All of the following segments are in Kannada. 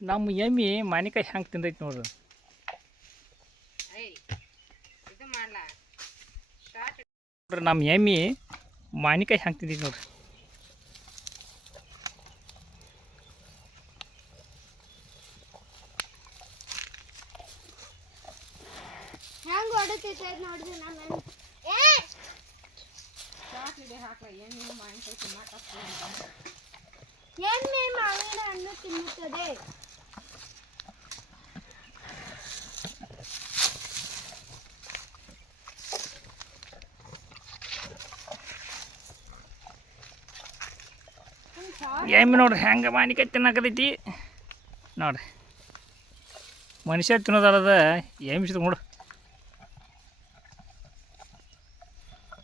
ನಮ್ಮ ಎಮ್ಮಿ ಮಾನಿಕಾಯಿ ಹೆಂಗೆ ತಿಂದೈತಿ ನೋಡ್ರಿ. ನೋಡ್ರಿ ನಮ್ಮ ಎಮ್ಮಿ ಮಾನಿಕಾಯಿ ಹೆಂಗೆ ತಿಂದೈತಿ ನೋಡ್ರಿ. ನೋಡ್ರಿ ಎಮ್ಮೆ ಮಾವಿನ ಹಣ್ಣು ತಿನ್ನುತ್ತದೆ. ಎಮ್ಮಿ ನೋಡ್ರಿ ಹೆಂಗೆ ಮಾನಿಕಾಯಿ ತಿನ್ನಕತೈತಿ ನೋಡ್ರಿ. ಮನುಷ್ಯ ತಿನ್ನೋದಲ್ಲದ ಎಮ್ಮಿ ನೋಡು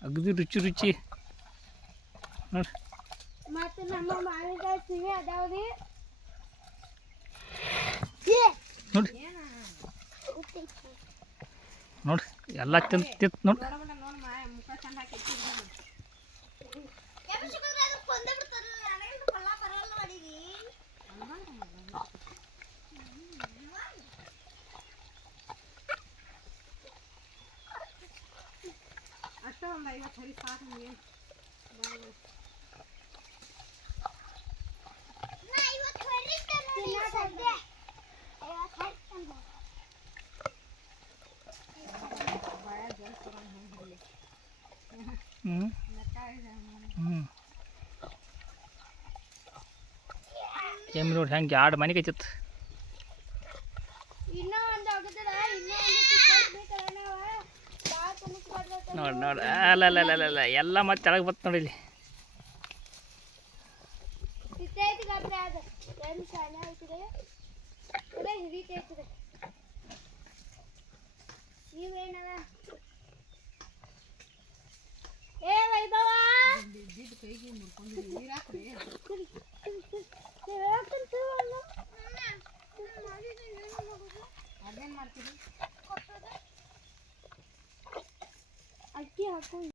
ಅಗದಿ ರುಚಿ ರುಚಿ ನೋಡ್ರಿ. ಮತ್ತು ನಮ್ಮ ಮಾವಿನಕಾಯಿ ಸಿಹಿ ಅದಾವ್ರಿ ನೋಡ್ರಿ ನೋಡ್ರಿ ಎಲ್ಲ ತಿಂತ ನೋಡ್ರಿ. ಅಷ್ಟೇ ಒಂದು 50 ಸರಿ ಸಾಕು ನಿಮಗೆ. ಎಮ್ಮಿ ನೋಡಿ ಹೆಂಗೆ 2 ಮಾನಿಕಾಯಿ ತಿತ್ತು. ನೋಡಿ ನೋಡಿ ಅಲ್ಲ ಎಲ್ಲ ಮತ್ತೆ ಕೆಳಗೆ ಬತ್ತು ನೋಡಿ ಇಲ್ಲಿ. ಏ ವೈಭವ ಅದೇನ್ ಮಾಡ್ತೀರಿ? ಅಕ್ಕಿ ಹಾಕೊಂಡು